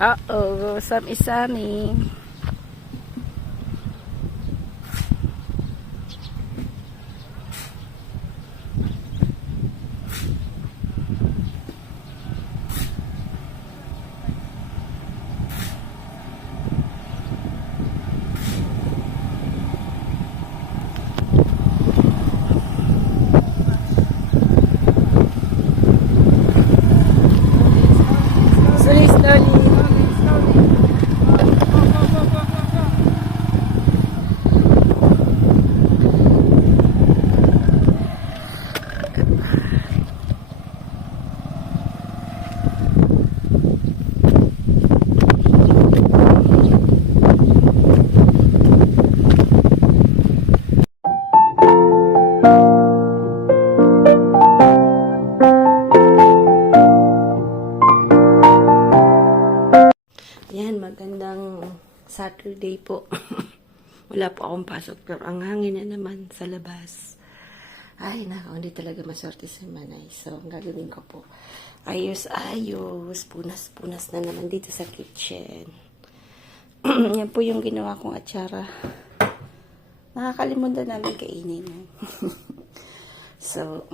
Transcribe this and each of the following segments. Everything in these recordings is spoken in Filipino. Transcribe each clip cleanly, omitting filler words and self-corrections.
Uh-oh, sami-sami. Slowly, slowly. Yan, magandang Saturday po. Wala po akong pasok pero ang hangin na naman sa labas. Ay, nako, hindi talaga maswerte si Manay. So, ang gagawin ko po, ayos-ayos, punas-punas na naman dito sa kitchen. Yan po yung ginawa kong atsara. Nakakalimutan namin kainin. So,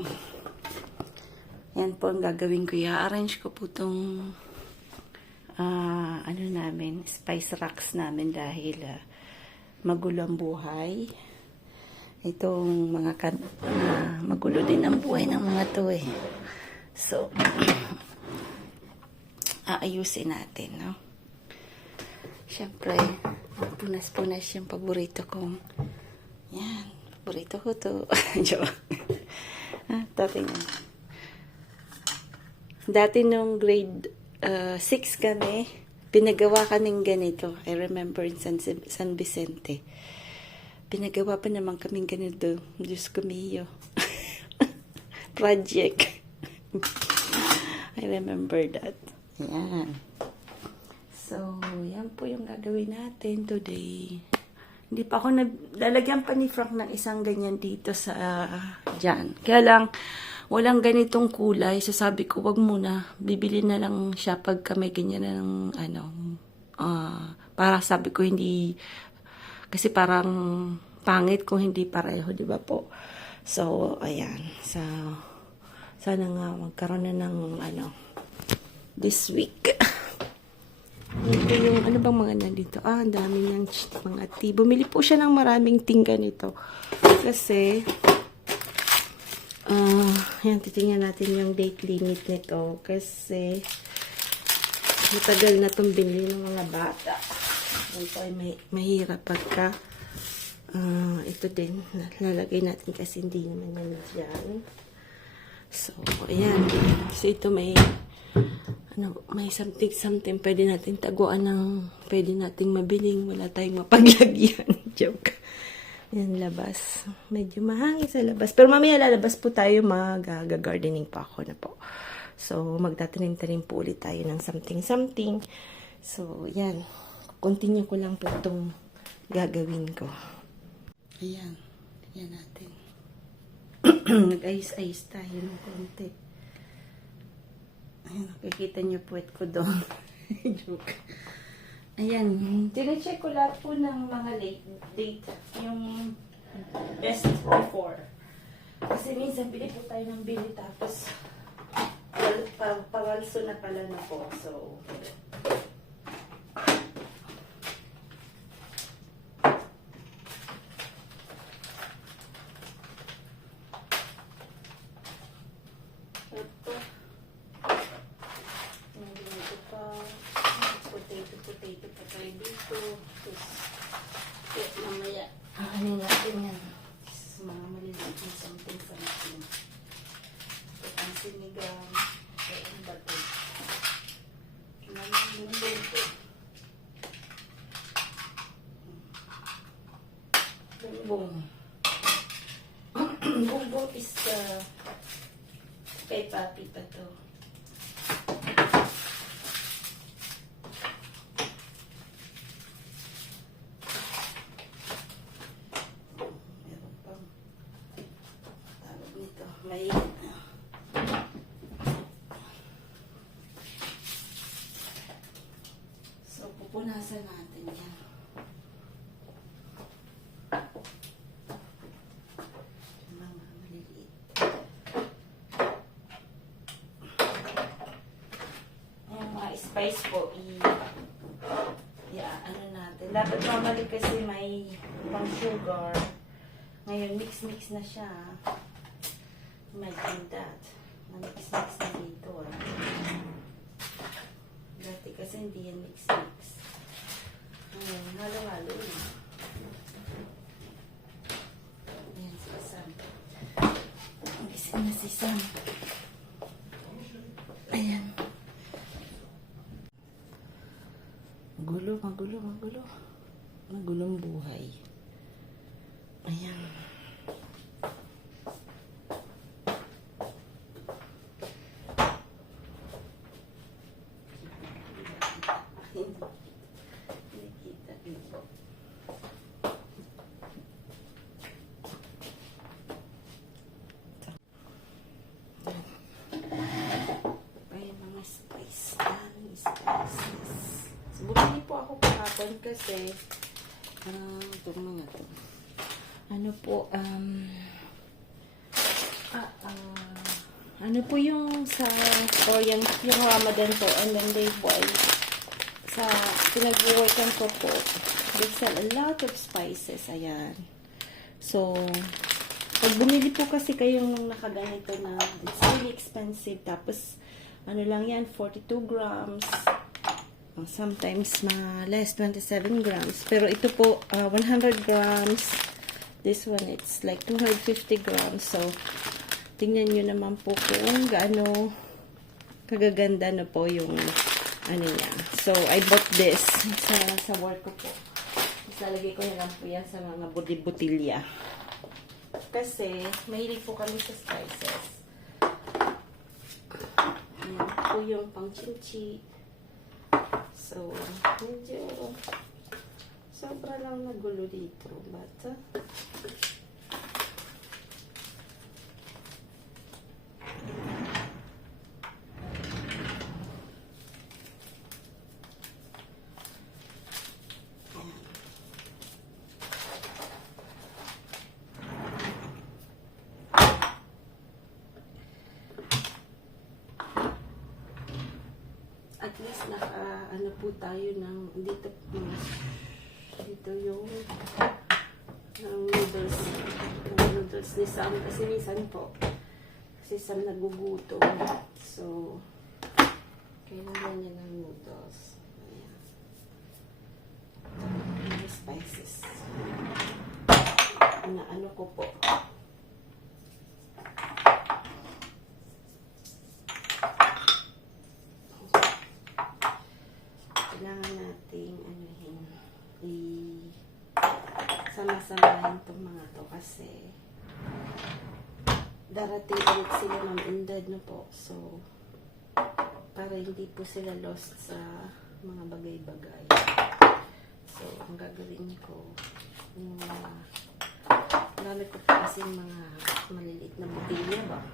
yan po ang gagawin ko. I-arrange ko po itong ano namin, spice racks namin dahil magulo ang buhay. Itong mga magulo din ang buhay ng mga to eh. So, aayusin natin, no? Siyempre, punas-punas yung paborito kong, yan, paborito ko to. Joke. Dati nung grade 6 kami, pinagawa kaming ganito. I remember in San Vicente. Pinagawa pa naman kaming ganito. Diyos ko miyo. Project. I remember that. Yan. So, yan po yung gagawin natin today. Hindi pa ako lalagyan pa ni Frank ng isang ganyan dito sa dyan. Kaya lang, walang ganitong kulay. So, sabi ko, wag muna. Bibili na lang siya pagka may ganyan ng, para sabi ko, hindi, kasi parang pangit kung hindi pareho, di ba po? So, ayan. So, sana nga magkaroon na ng, this week. Ito yung, ano bang mga nandito? Ang dami ng mga tea. Bumili po siya ng maraming ting ganito. Kasi, yan, titingnan natin yung date limit nito kasi matagal na itong binili ng mga bata. Ito ay mahirap pagka ito din, lalagay natin kasi hindi naman yan dyan. So, ayan. So, ito may may something pwede natin taguan ng pwede nating mabiling wala tayong mapaglagyan. Joke. Yan, labas. Medyo mahangin sa labas. Pero mamaya lalabas po tayo, mag-gardening pa ako na po. So, magtatanim-tanim po ulit tayo ng something. So, yan. Continue ko lang po itong gagawin ko. Ayan. Yan natin. Nag-ayos-ayos tayo ng konti. Ayan, nakikita niyo puwet ko doon. Joke. Ayan, tine-check ko lahat po ng mga date, yung best before. Kasi minsan bili po tayo ng bili tapos pagalso na pala na po. So, potato pa tayo dito. Kaya mamaya, ano natin yan. Mga maliliit na something. Ito ang sinigang. Kaya ang bato. Bumbong ito. Bumbong is kay papi pa to. May Punasan natin yan. Yung mga maliliit. Yung mga spice po, ano natin. Dapat normally kasi may pang sugar. Ngayon, mix-mix na siya. Imagine that. Mix-mix na dito. Dati kasi hindi yan mix-mix. Ngayon, halo-halo na. Ayan si Sam. Gising na si Sam. Ayan. Magulo. Magulong buhay. Ayan. Nakikita dito. Ayan mga spices. So, bumili po ako kahapon kasi itong mga to. Ano po, ano po yung sa yung Ramadan po, and then they buy sa pinag-workan ko po, they sell a lot of spices, ayan. So, pag bumili po kasi kayong nakaganito na, it's really expensive, tapos, ano lang yan, 42 grams, sometimes less, 27 grams, pero ito po, 100 grams, this one, it's like 250 grams, so, tingnan nyo naman po kung gaano kagaganda na po yung ano niya. So, I bought this sa work ko po. Isalagay ko na lang po yan sa mga butilya. Kasi, mahilig po kami sa spices. Ayan po yung pang chimchi. So, medyo sobra lang nagulo dito. But, at least ano po tayo ng dito yung noodles ni Sam kasi minsan po si Sam nagugutom, so kailangan niya ng noodles. Ayan. Mga spices na ano ko po, kailangan nating sama-samahin itong mga to kasi darating ulit sila mam-indad na po, so para hindi po sila lost sa mga bagay-bagay. So ang gagawin ko yung gamit ko po kasi mga maliliit na butilya ba,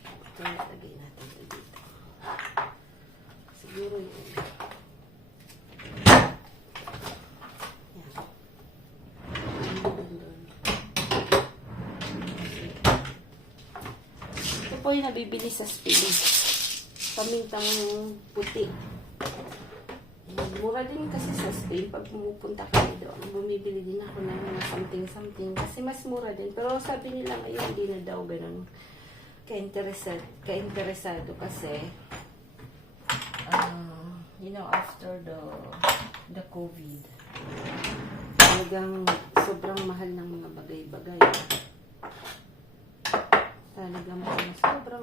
ito nalagay natin ito dito. Siguro yun. Yan. Ito po yung nabibili sa Spain. Pamintang puti. Mura din kasi sa Spain pag pumupunta kayo doon. Bumibili din ako ng mga something-something kasi mas mura din. Pero sabi nila ngayon hindi na daw ganun ka-interesado kasi after the COVID, talagang sobrang mahal ng mga bagay-bagay. Talagang sobrang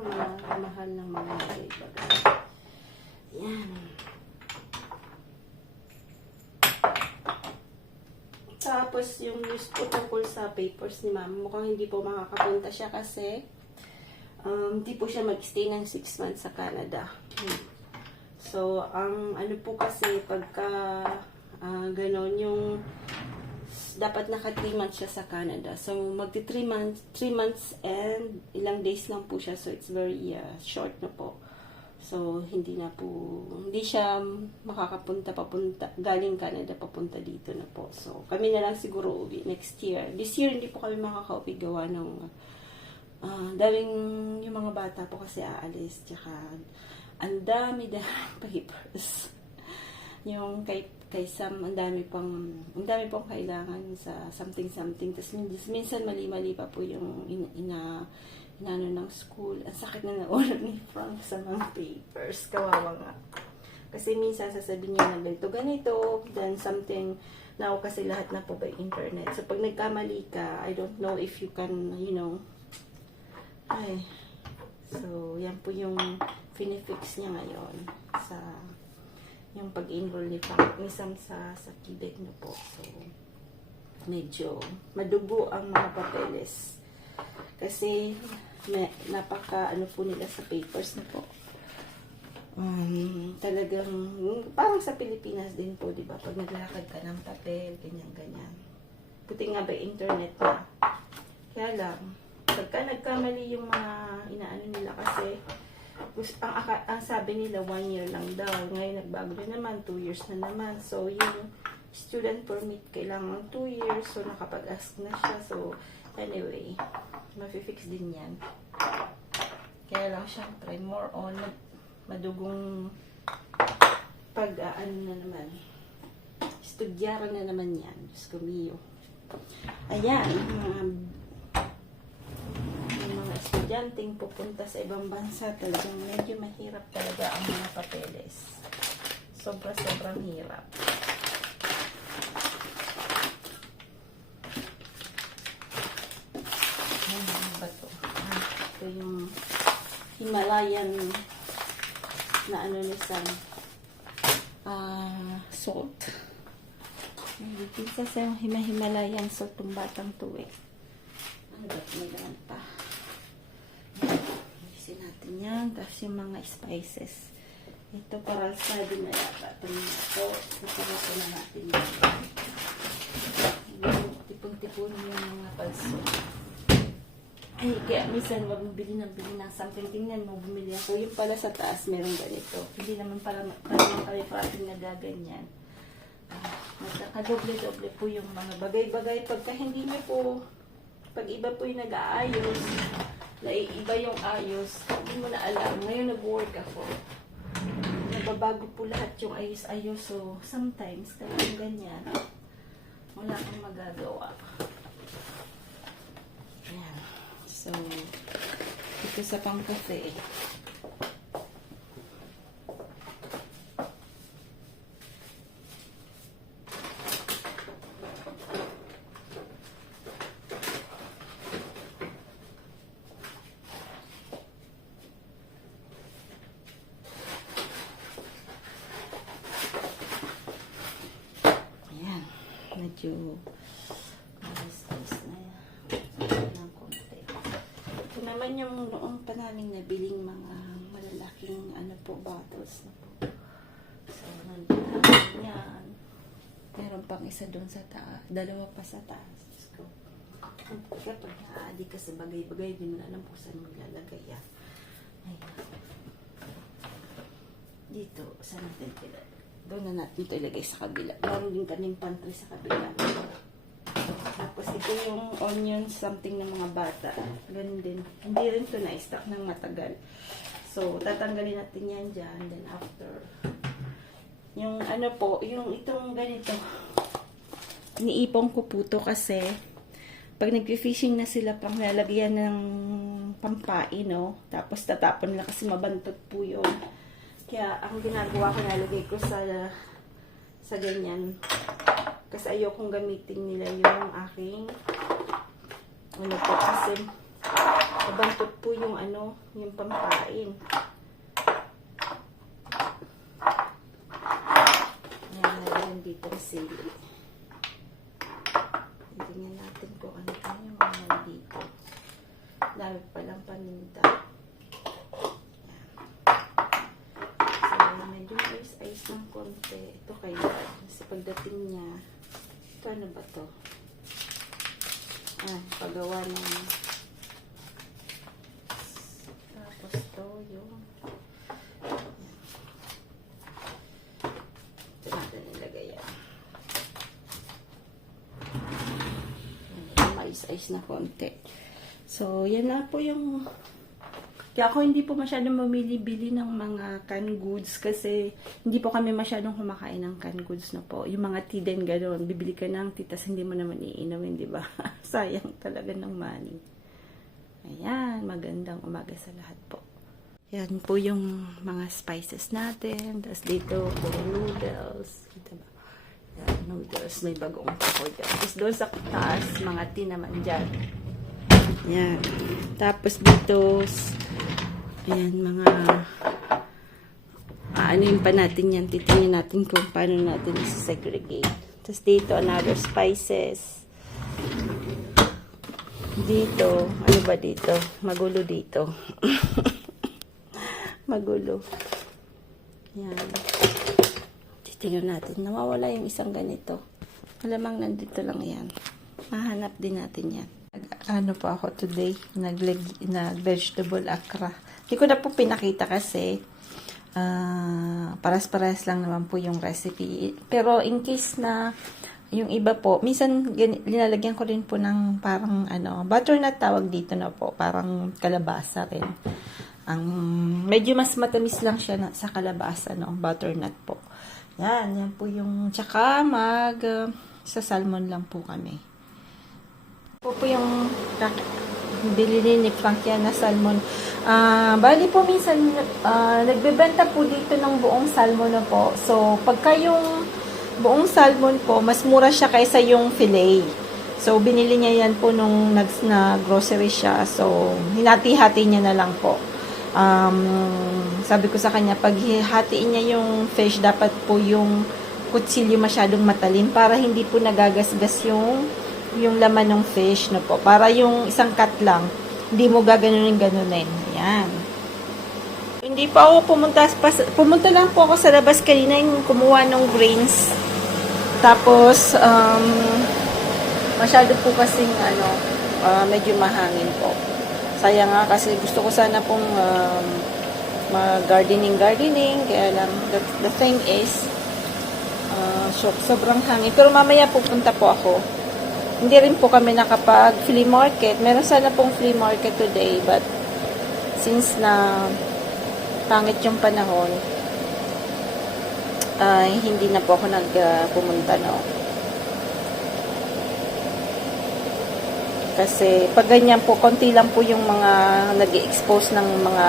mahal ng mga bagay-bagay. Yan. Tapos yung news po tungkol sa papers ni Mama, mukhang hindi po makakapunta siya kasi hindi po siya mag-stay ng 6 months sa Canada. So, ano po kasi, pagka ganon, yung dapat naka 3 months siya sa Canada. So, magti 3 months and ilang days lang po siya. So, it's very short na po. So, hindi siya papunta, galing Canada papunta dito na po. So, kami na lang siguro uwi next year. This year, hindi po kami makakauwi gawa ng daming yung mga bata po kasi aalis. Tsaka, ang dami papers. Yung kay Sam, ang dami pong kailangan sa something. Tapos, minsan mali-mali pa po yung inano ng school. Ang sakit na ulo ni Frank sa mga papers. Kawawa nga. Kasi minsan sasabihin niya na ganito, then something, now kasi lahat na po by internet. So, pag nagkamali ka, I don't know if you can, so, yan po yung finifix niya ngayon sa yung pag-enroll ni Sam sa Quebec na po. So, medyo madugo ang mga papeles. Kasi, napaka po nila sa papers na po. Talagang, parang sa Pilipinas din po, di ba? Pag naglakad ka ng papel, ganyan. Puti nga ba internet na. Kaya lang, pagka nagkamali yung mga inaano nila kasi, ang sabi nila 1 year lang daw. Ngayon nagbago na naman, 2 years na naman. So, yung student permit kailangan 2 years. So, nakapag-ask na siya. So, anyway, mafi-fix din yan. Kaya lang syempre, more on madugong na naman. Estudyaran na naman yan. Diyos ko mio. Ayan, yung mga estudyanteng pupunta sa ibang bansa, talagang medyo mahirap talaga ang mga papeles. Sobrang hirap. Ito yung Himalayan na ni Sam salt. Isa sa Himalayan salt ng batang tuwi. Ano ba? May laman pa. Isin natin yan. Tapos yung mga spices. Ito para sa din na yata. Ito. Nasagot na natin yan. Tipon-tipon yung mga palso. Ay, kaya minsan bili ng something. Tingnan mo, bumili ako. Yung pala sa taas, merong ganito. Hindi naman pala kami parating na gaganyan. Nagkakadoble-doble po yung mga bagay-bagay. Pagka hindi nyo po, pag iba po yung nag-aayos, iba yung ayos, hindi mo na alam. Ngayon nag-work ako. Nababago po lahat yung ayos-ayos. So, sometimes, talagang ganyan. Wala kang magagawa. Ayan. So, ito sa pang-cafe. Ayan. Medyo naman yung noong pa namin nabiling mga malalaking bottles na po. So, nandun yan. Meron pang isa doon sa taas. Dalawa pa sa taas. So, kapag naadi ka sa bagay-bagay, di mo na alam kung saan maglalagay yan. Ayan. Dito, saan natin ilagay? Doon na natin ito ilagay sa kabila. Meron din kaming pantry sa kabila. Tapos ito yung onion something ng mga bata. Ganun din. Hindi rin ito na-stock ng matagal. So, tatanggalin natin yan dyan. Then after, yung yung itong ganito, iniipon ko po to kasi pag nag-fishing na sila pang lalagyan ng pampain, no? Tapos tatapon nila kasi mabantot po yun. Kaya ang ginagawa ko, nalagay ko sa ganyan. Kasi ayokong gamitin nila yung aking po kasi mabantot po yung yung pampain. Ayan, nalagyan dito ang sili. Tingnan natin kung ano yung mga dito. Dami palang paninda. Ayan. So, medyo ice ng konti. Ito kaya. Kasi pagdating niya, ito ano ba to? Pagawa ng tapos to yung ice na konti. So, yan na po yung... Kaya ako hindi po masyadong mamili-bili ng mga canned goods kasi hindi po kami masyadong kumakain ng canned goods na po. Yung mga tea din gano'n, bibili ka ng tea tas hindi mo naman iinumin, di ba? Sayang talaga ng money. Ayan, magandang umaga sa lahat po. Yan po yung mga spices natin. Tapos dito, puro noodles. Ito ba? Yan, noodles. May bagong ako dyan. Tapos doon sa taas, mga tea naman dyan. Yan. Tapos dito, ayan, mga ano pa natin yan. Titingnan natin kung paano natin segregate. Tapos dito, another spices. Dito, ano ba dito? Magulo dito. Magulo. Yan. Titingnan natin. Nawawala yung isang ganito. Malamang nandito lang yan. Mahanap din natin yan. Ano pa ako today? Nag-vegetable akra. Hindi ko na po pinakita kasi paras-paras lang naman po yung recipe. Pero in case na yung iba po, minsan linalagyan ko rin po ng parang butternut tawag dito na po. Parang kalabasa rin. Medyo mas matamis lang siya sa kalabasa, butternut po. Yan po yung, tsaka sa salmon lang po kami. Po yung bilhin ni Frank yan na salmon. Bali po minsan, nagbebenta po dito ng buong salmon na po. So, pagka yung buong salmon po, mas mura siya kaysa yung fillet. So, binili niya yan po nung grocery siya. So, hinati-hati niya na lang po. Sabi ko sa kanya, pag hatiin niya yung fish, dapat po yung kutsilyo masyadong matalim para hindi po nagagasgas yung laman ng fish, no po. Para yung isang cut lang, hindi mo gaganunin. Ayan. Hindi pa ako pumunta lang po ako sa labas kanina yung kumuha ng grains. Tapos, masyado po kasing, medyo mahangin po. Sayang nga kasi gusto ko sana pong mag-gardening. Kaya lang, the thing is, sobrang hangin. Pero mamaya pupunta po ako. Hindi rin po kami nakapag-flea market. Meron sana pong flea market today, but since na pangit yung panahon, hindi na po ako pumunta, no. Kasi pag ganyan po, konti lang po yung mga nag-expose ng mga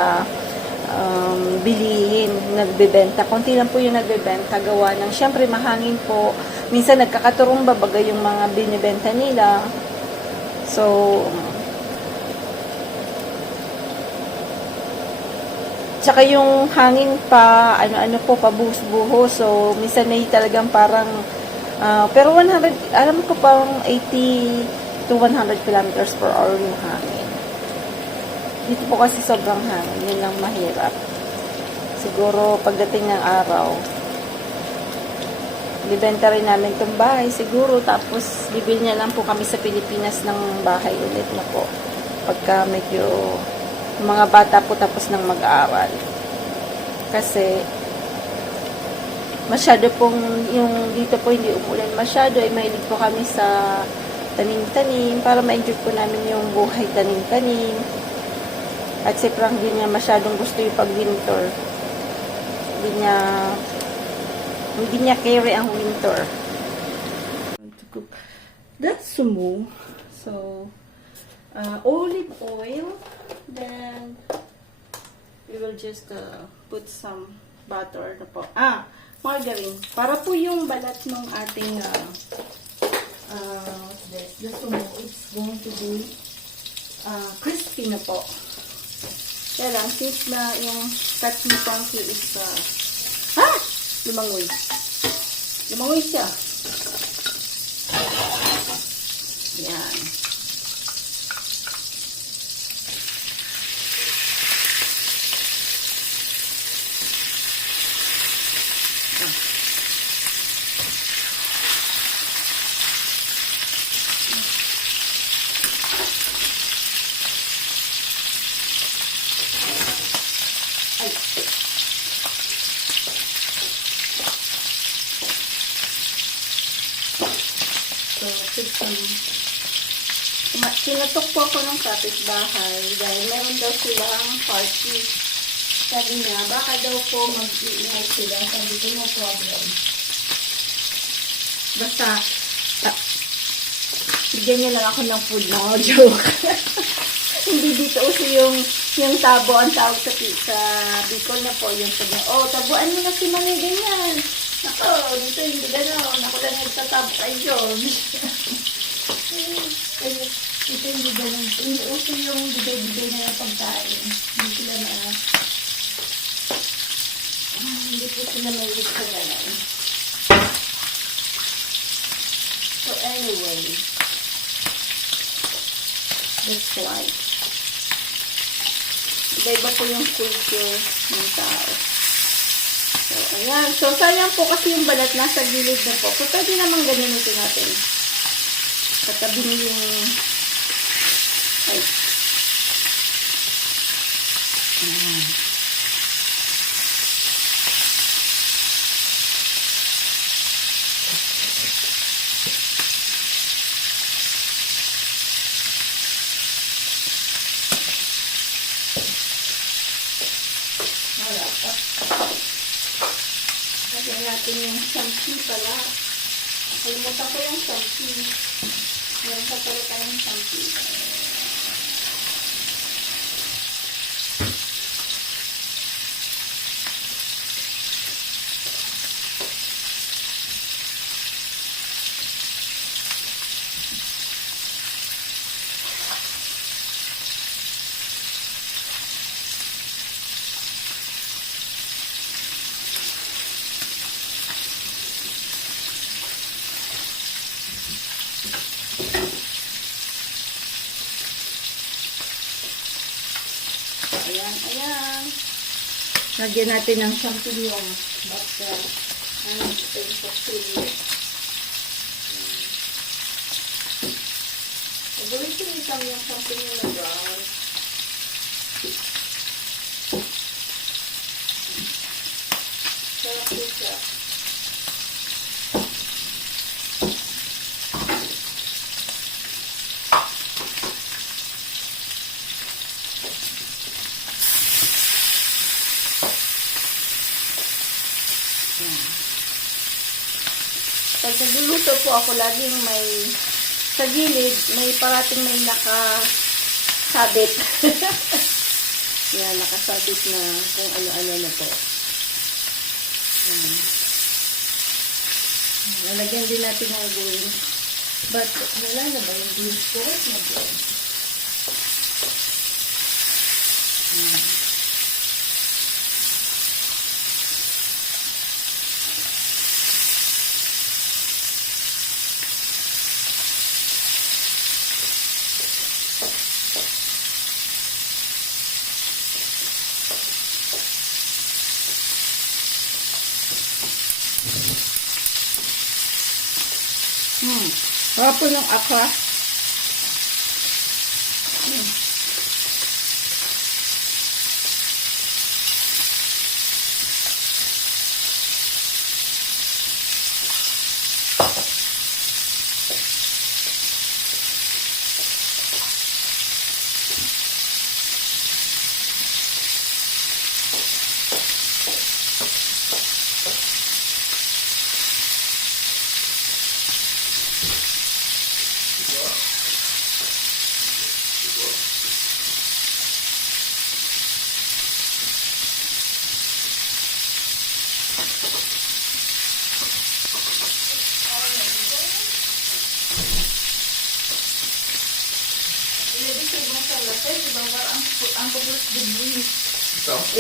bilihin, nagbebenta. Konti lang po yung nagbebenta, gawa ng, syempre mahangin po. Minsan nagkakaturong babaga yung mga binibenta nila. So, tsaka yung hangin pa, ano po, pabuhos-buhos. So, minsan may talagang parang, pero 100, alam ko parang 80 to 100 kilometers per hour yung hangin. Dito po kasi sobrang hangin. Yun lang mahirap. Siguro, pagdating ng araw, bibenta rin namin itong bahay siguro, tapos bibili niya lang po kami sa Pilipinas ng bahay ulit na po pagka medyo mga bata po tapos ng mag-aaral, kasi masyado pong yung dito po hindi umulan masyado, mahilig po kami sa tanim-tanim para ma-enjoy po namin yung buhay tanim-tanim. At si Frank din niya masyadong gusto yung pag-winter, hindi niya carry ang winter. That's sumo. So, olive oil. Then, we will just put some butter na po. Margarine. Para po yung balat ng ating the sumo, it's going to be crispy na po. Kaya lang, since na yung cut ni Funky is lumangoy. Lumangoy siya. Yan. So, put some Sinatok po ako ng kapitbahay dahil meron daw silang party. Sabi niya, baka daw po mag-iingay sila. Sabi ko, no problem. Basta, bigyan niya lang ako ng food. No, joke. Hindi dito uso yung tabo ang tawag sa Bicol na po. Yung sabi, oh, tabuan mo na si Mami ganyan. Ako, dito hindi gano'n. Ako lang nagtatabo kay George. Ito hindi gano'n. Hindi uso yung bigay-bigay na yung pagkain. Hindi sila na, hindi po sila may gusto gano'n. So anyway, that's life. Iba-iba po yung culture ng tao. So, ayan. So, sayang po kasi yung balat nasa gilid na po. So, pwede naman ganunitin natin. Katabing yung... Ay. Ayan. Lagyan natin yung sampi pala. Kalimutan ko yung sampi. Meron pa pala tayong sampi. Ayan, ayan. Lagyan natin ng champignon. Basta, ano, ito yung champignon. Gawin isang yung champignon na brown. Sarap po siya. Pag nagluluto po ako, laging may, sa gilid, may parating may nakasabit. Yan, nakasabit na kung ano-ano na po. Yan. Lalagyan din natin ng greens. But, wala na ba yung greens ko? Na po. Yan. Sarap po yung aqua.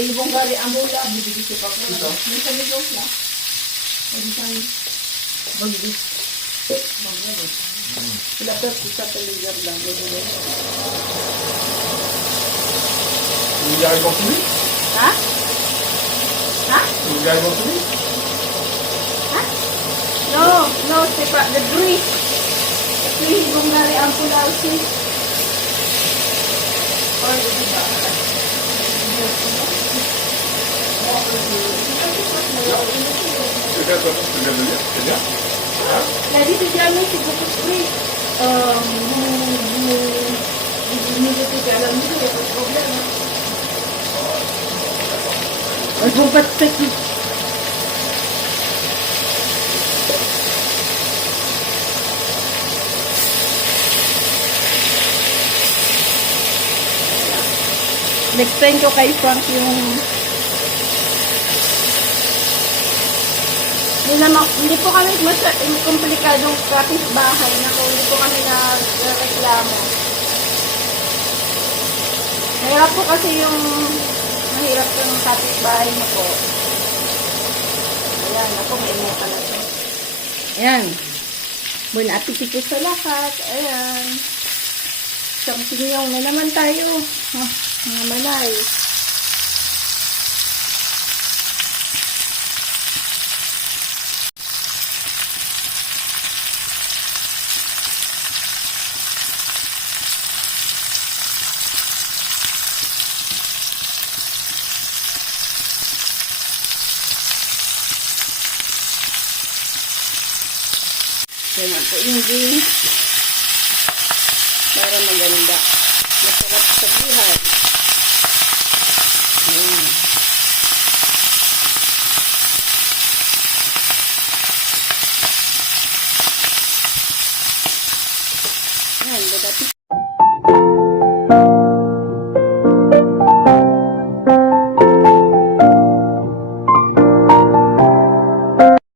Ibong gari ang bola, bibigit ko pa ko na. May sabi ko na. Pwede tayo. Bagdit. Bagdit. Sila pero kita talaga lang. Vous y arrivez en souris? Ha? Ha? Vous y arrivez en souris? Ha? No, no, sepa, the grease. Kasi ibong gari ang bola, sis. Or the diba? C'est bien, toi, tu viens de dire, c'est bien. La vie de Diamant, c'est beaucoup plus Nagbubatsik. Nag-explain ko kay Frank yung hindi po kami komplikadong kapitbahay na kung hindi po kami nagreklamo. Mahirap po kasi mahirap yung kapitbahay na po. Ayan, ako may imo ka na siya. Ayan. Bon appetit po sa lahat. Ayan. Isang pinyong na naman tayo. Mga malay. Yan po yung beans. Para maganda. Masarap sa buhay. Ayan. Ayan,